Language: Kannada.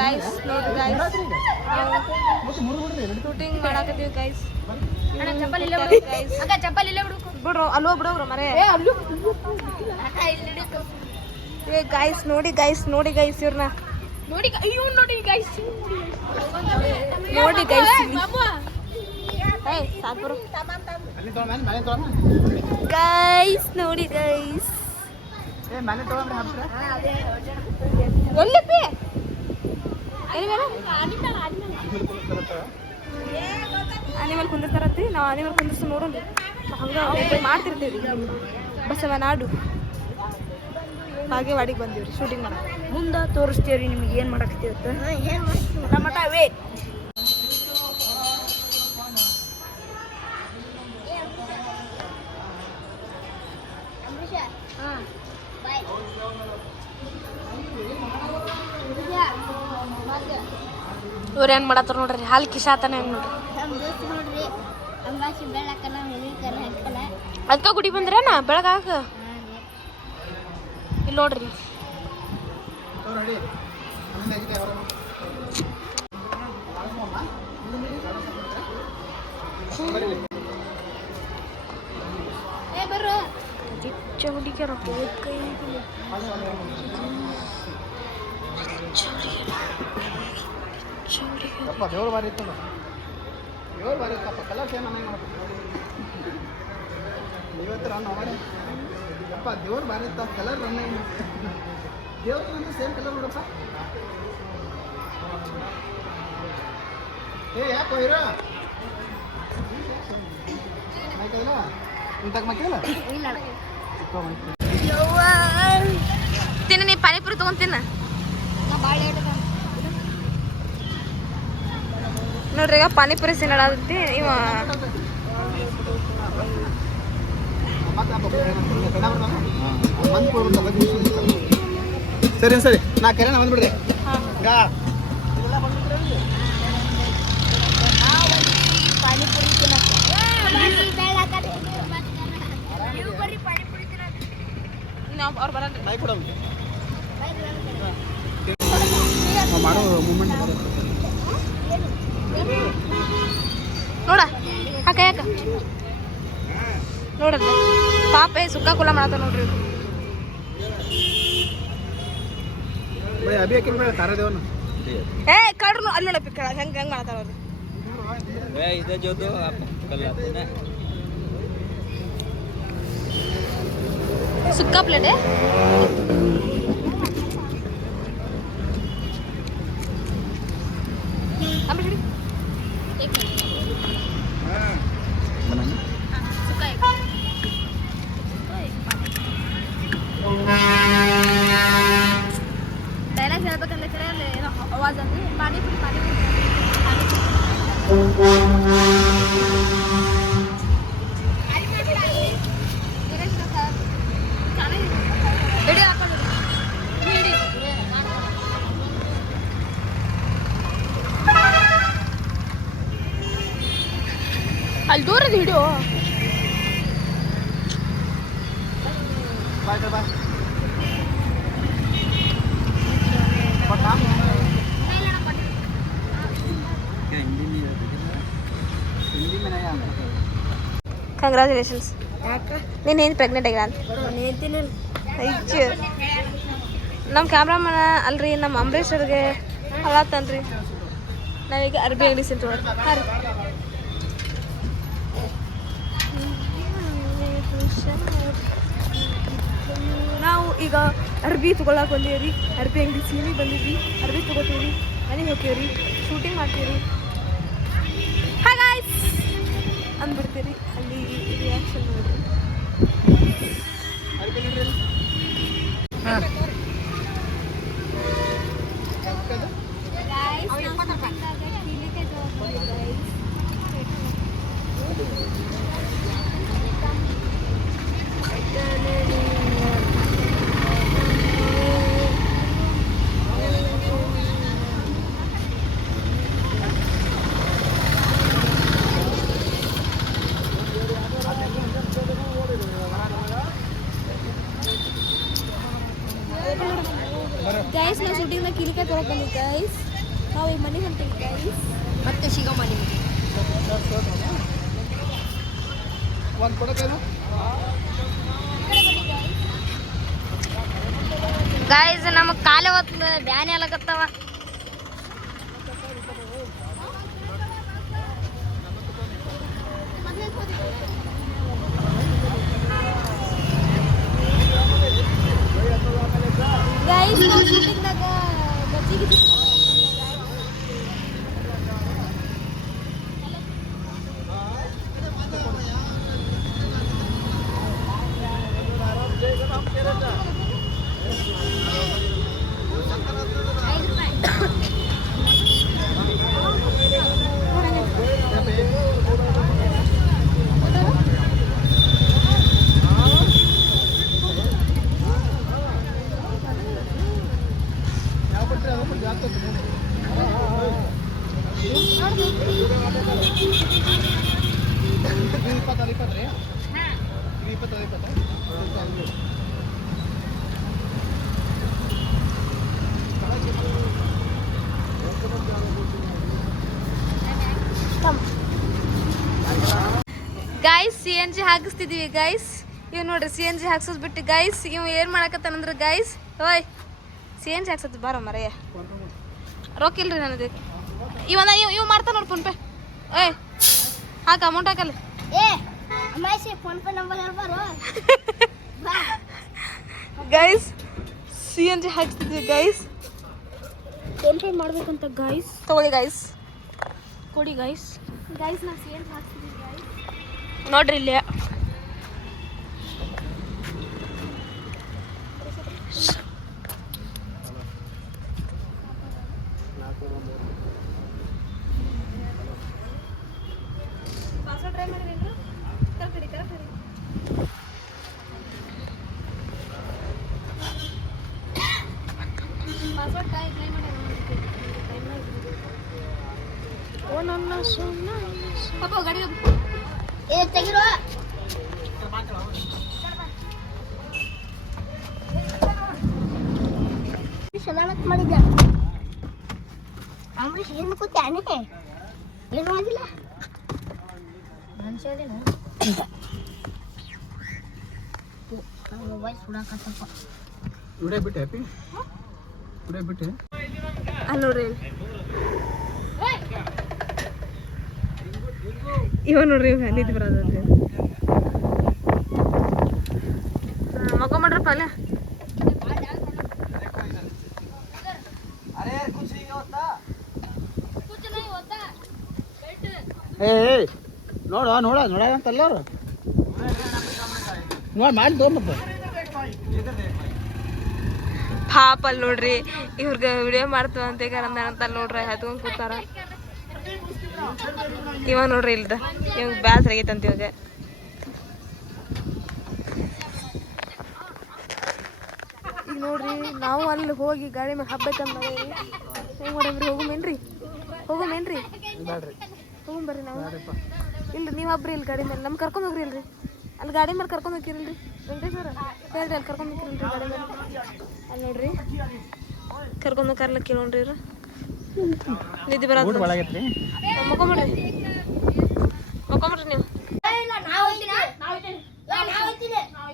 ಗಾಯ್ಸ್ ನೋಡಿ ಗೈಸ್ ಶೂಟಿಂಗ್ ಮಾಡಕತ್ತೀವಿ ಗೈಸ್ ಅಣ್ಣ ಚಪ್ಪಲ್ ಬಿಡು. ಗೈಸ್ ಅಕ್ಕ ಚಪ್ಪಲ್ ಇಲ್ಲ ಬಿಡು. ಬಿಡ್ರು ಅಲ್ಲೋ ಬಿಡವ್ರು ಮರೆ. ಏ ಅಕ್ಕ ಇಲ್ಲಿ ಬಿಡು ಏ ಗೈಸ್ ನೋಡಿ ಗೈಸ್ ನೋಡಿ ಗೈಸ್ ಇವ್ರನ್ನ ನೋಡಿ ಅಯ್ಯೋ ನೋಡಿ ಗೈಸ್ ನೋಡಿ. ಗೈಸ್ ಏ ಸಾಕ್ಬರು ಗೈಸ್ ನೋಡಿ ಗೈಸ್ ಎಲ್ಲಿಪ್ಪಿ ಆನಿಮಲ್ ಕುಂದಿರ್ತಾರತ್ತಿ. ನಾವು ಆನಿಮಲ್ ಕುಂದಿರ್ಸಿ ನೋಡೋಣ. ಹಂಗೆ ಮಾಡ್ತಿರ್ತೀವಿ. ಬಸವ ನಾಡು. ಹಾಗೆ ವಾಡಿಗೆ ಬಂದೀವ್ರಿ ಶೂಟಿಂಗ್ ಮಾಡಕ್ಕೆ ಮುಂದೆ ತೋರಿಸ್ತೀವ್ರಿ ನಿಮ್ಗೆ ಏನು ಮಾಡಕ್ಕೆ ನಮ್ಮ ಮಠ ವೇಟ್ ಇವ್ರು ಏನು ಮಾಡತ್ತಾರ ನೋಡ್ರಿ? ಹಾಲು ಕಿಶಾತನ ನೋಡ್ರಿ? ಅದ್ಕ ಗುಡಿ ಬಂದ್ರೇನ ಬೆಳಗಾಗ? ಇಲ್ಲಿ ನೋಡ್ರಿ. ಏ ರಿಚ್ಚ ಹುಡುಗಿಯರು ಕೈ ಯಪ್ಪ ದೇವ್ರು ಬಾರಿ ಇತ್ತಲ್ಲ ದೇವ್ರು ಬಾರಿ ಇತ್ತಪ್ಪ ಕಲರ್ ಸೇಮ್ ನಮಗೆ ಇವತ್ತು ರನ್ ಮಾಡಿ ಯಪ್ಪ ದೇವ್ರು ಬಾರಿ ಇತ್ತ ಕಲರ್ ರನ್ ದೇವ್ರ ನಂದು ಸೇಮ್ ಕಲರ್ ನೋಡಪ್ಪ ಏ ಯಾಕೆ ಇರೋ ಮೈಕಲ್ಲ ಇಂತಕ್ಕೆ ಮಕ್ಕಳ ಇಲ್ಲ ತಿನ್ನ ನೀ ಪಾನಿಪುರಿ ತಗೊಂಡ್ ತಿನ್ನ. ನೋಡ್ರಿ ಈಗ ಪಾನಿಪುರಿ ಸಿನ್ನಡಾದಂತಿ ಇವ ಸರಿ ಸರಿ. ನಾ ಕೆರೆ ಬಂದ್ಬಿಡ್ರಿ ಗಾ ಪಾನಿಪುರಿ ತಿನ್ನಕ್ಕೆ ನೀವು ಬರ್ರಿ ಪಾನಿಪುರಿ ತಿನ್ನಕ್ಕೆ ನೋಡ ಹಾಕ ಯಾಕ? ನೋಡಲ್ಲ ಸುಕ್ಕ ಕುಲ ಮಾಡತ್ತ ನೋಡ್ರಿ ಬೈ ಅಭಿ ಹಾಕಿನ ಮೇಲೆ ಏ ಕಡ್ರು ಅಲ್ಲಿ ನೋಡಪ್ಪ ಕೆಳಗೆ. ಹೆಂಗೆ ಹೆಂಗೆ ಮಾಡ್ತಾರ ಅವ್ರು? ಇದೇ ಜೋತು ಸುಕ್ಕ ಪ್ಲೇಟ್ ಡೈಲಾಗ್ ಹೇಳ್ಬೇಕಂದ್ರೆ ಕರೆ ಅಲ್ಲಿ ಏನೋ ಅವಾಜ್ ಅಂದ್ರೆ ಪಾನಿಪುರಿ ಪಾನಿಪುರಿ ವಿಡಿಯೋ ಅಲ್ಲಿ ದೂರದ ಹಿಡಿಯೋ. ಕಂಗ್ರ್ಯಾಚುಲೇಷನ್ಸ್ ನೀನು ಏನು ಪ್ರೆಗ್ನೆಂಟ್ ಆಗಿಲ್ಲ ಅಂತ? ಹೆಚ್ಚು ನಮ್ಮ ಕ್ಯಾಮ್ರಾಮನ ಅಲ್ರಿ ನಮ್ಮ ಅಂಬರೀಷ್ ಅವ್ರಿಗೆ ಹಳತ್ತನ್ರಿ ನಾವೀಗ ಅರ್ಬಿ ಅಂಗಡಿ ಸಿಲ್ತು ಹಾಂ ರೀ ನಾವು ಈಗ ಅರ್ಬಿ ತೊಗೊಳಕ್ಕೆ ಬಂದೀವಿ ಅರ್ಬಿ ಅಂಗಡಿ ಸೀನಿ ಬಂದಿದ್ವಿ. ಅರ್ಬಿ ತೊಗೋತೀವಿ ಮನೆಗೆ ಹೋಗ್ತೀವ್ರಿ. ಶೂಟಿಂಗ್ ಮಾಡ್ತೀವಿ ಹಾಯ್ ಗಾಯ್ಸ್ ಅಂದ್ಬಿಡ್ತೀರಿ ಅಲ್ಲಿ ರಿಯಾಕ್ಷನ್ ನೋಡ್ರಿ. ಗೈಸ್ ನಾವು ಶೂಟಿಂಗ್ನ ಕಿರಿಕಾಯಿ ತೊಗೊಳಕ್ ಬಂದಿದ್ದು ಗೈಸ್ ನಾವು ಈಗ ಮನೆ ಹೊಂಟೀವಿ ಗೈಸ್ ಮತ್ತೆ ಸಿಗೋ ಮನೆ. ಒಂದು ಕೊಡೋಕೇನು? ಗಾಯ್ಸ್ ನಮ್ಮ ಕಾಲ ಹೊತ್ತು ಬ್ಯಾನೆ ಅಲಕತ್ತವ ಇಪ್ಪತ್ತಾರು ಇಪ್ಪತ್ತು ರೀ ಇದು ಇಪ್ಪತ್ತಾರು ಇಪ್ಪತ್ತು ಗೈಸ್ ಸಿ ಎನ್ ಜಿ ಹಾಕಿಸ್ತಿದೀವಿ ಗೈಸ್ ಇವ್ ನೋಡ್ರಿ ಸಿ ಎನ್ ಜಿ ಹಾಕ್ಸೋದ್ ಬಿಟ್ಟು ಗೈಸ್ ಇವ್ ಏನ್ ಮಾಡಕತ್ತಾನಂದ್ರ ಗೈಸ್ ಓಯ್ ಸಿ ಎನ್ ಜಿ ಹಾಕ್ಸತ್ ಬಾರ ಮರಯ್ಯ. ರೊಕ್ಕ ಇಲ್ರಿ ನನಗೆ ಇವನ ಇವ್ ಇವ್ ಮಾಡ್ತಾನ ನೋಡಿ ಫೋನ್ ಪೇ. ಓಯ್ ಹಾಕ ಅಮೌಂಟ್ ಹಾಕಲ್ಲ. ಏ ಗೈಸ್ ಸಿ ಎನ್ ಜಿ ಹಾಕ್ಸ್ತಿದ್ವಿ ಗೈಸ್ ಫೋನ್ ಪೇ ಮಾಡ್ಬೇಕಂತ ಗೈಸ್ ತಗೊಳ್ಳಿ ಗೈಸ್ ಕೊಡಿ ಗೈಸ್ ಗೈಸ್ ನಾವು ಸಿ ಎನ್ ಜಿ ಹಾಕ್ಸ್ತಿದ್ವಿ ಗೈಸ್ ನೋಡ್ರಿ ಇಲ್ಲಿ ಪಾಸ್ವರ್ಡ್ ಟ್ರೈ ಟ್ರೈ ಓ ನನ್ನ ಸೊನ್ನ ಪಾಪ ಗಾಡಿ ಏ ತೆಗಿರೋ ಸದಾನತ್ ಮಾಡಿದ್ದ ಅಂಬರೀಷ್ ಏನು ಕೂತ್ಯಾನೆ ಏನು ಆಗಿಲ್ಲ ಮನುಷ್ಯದೇನು ಮೊಬೈಲ್ ಸುಡಾಕತ್ತಪ್ಪ ಬಿಟ್ಟು ಹ್ಯಾಪಿ ವಿಡಿಯೋ ಬಿಟ್ಟು. ಅಲ್ಲಿ ನೋಡ್ರಿ. ಇವ ನೋಡ್ರಿ ಇವ ನಿಂತು ಬರೋದಂತೆ ಮಕ್ಕೊಂಬಿಡ್ರಪ್ಪ ಅಲ್ಲ. ಏ ನೋಡ ನೋಡ ನೋಡ ಅಂತ ಅವ್ರು. ನೋಡಿ ಮಾಡಿ ತಗೊಂಬಪ್ಪ. ಪಾಪ ಅಲ್ಲಿ ನೋಡ್ರಿ ಇವ್ರಿಗೆ ವಿಡಿಯೋ ಮಾಡ್ತೇವೆ ಅಂತ ಈಗ ಅಂತ ನೋಡ್ರಿ ಹತ್ಕೊಂಡ್ ಕೂತಾರ. ಇವ ನೋಡ್ರಿ ಇಲ್ದ ಇವಾಗ ಬ್ಯಾಸರ ಆಗೈತಂತ ಇವಾಗ. ಈಗ ನೋಡ್ರಿ ನಾವು ಅಲ್ಲಿ ಹೋಗಿ ಗಾಡಿ ಮೇಲೆ ಹಬ್ಬೇಕಂತ ಮಾಡೇವಿ ಹೆಂಗ್ ಮಾಡಮ್ರಿ ಹೋಗುಮೇನ್ರಿ ಹೋಗುಮೇನ್ರಿ ಬೇಡ್ರಿ ಹೋಗುಮ್ ಬರ್ರಿ ನಾವು. ಇಲ್ರಿ ನೀವು ಹಬ್ರಿ ಇಲ್ಲಿ ಗಾಡಿ ಮೇಲೆ ನಮ್ಗೆ ಕರ್ಕೊಂಡು ಹೋಗ್ರಿ ಇಲ್ರಿ. ಅಲ್ಲಿ ಗಾಡಿ ಮೇಲೆ ಕರ್ಕೊಂಡು ಹೋಗಿರಿಲ್ರಿ ವೆಂಕಟೇಶ್ವರ ಹೇಳ್ರಿ ಅಲ್ಲಿ ಮೇಲೆ. ಅಲ್ಲಿ ನೋಡ್ರಿ. ಕರ್ಕೊಂಡ್ ಹೋಗ್ತಾರಲ್ಲ ಕೇಳೋಣ್ರಿ ಇವ್ರು. ನಿದ್ದೆ ಬರೋದು ಮಕ್ಕೊಂಬಿಡ್ರಿ ಮಕ್ಕೊಂಬಿಡ್ರಿ ನೀವು. ನಾವು ಹೋಗ್ತೀನ. ನಾವು